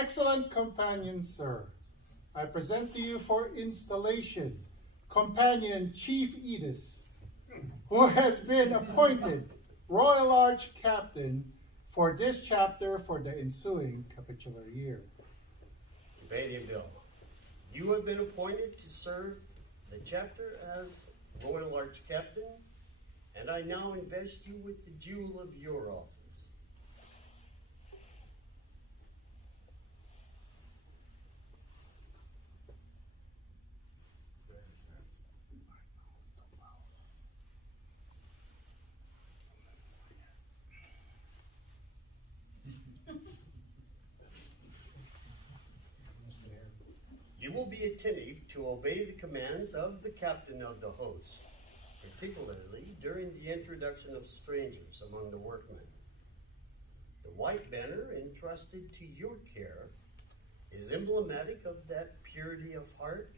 Excellent companion, sir, I present to you for installation Companion Chief Edis, who has been appointed Royal Arch Captain for this chapter for the ensuing capitular year. Companion Bill, you have been appointed to serve the chapter as Royal Arch Captain, and I now invest you with the jewel of your office. You will be attentive to obey the commands of the captain of the host, particularly during the introduction of strangers among the workmen. The white banner entrusted to your care is emblematic of that purity of heart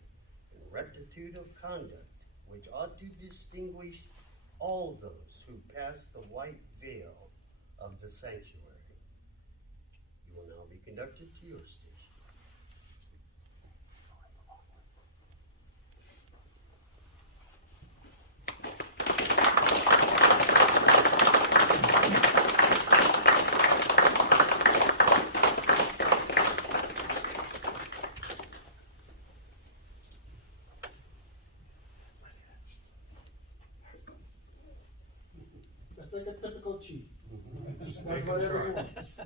and rectitude of conduct which ought to distinguish all those who pass the white veil of the sanctuary. You will now be conducted to your station. Just like a typical chief. Just Does take whatever he control. wants.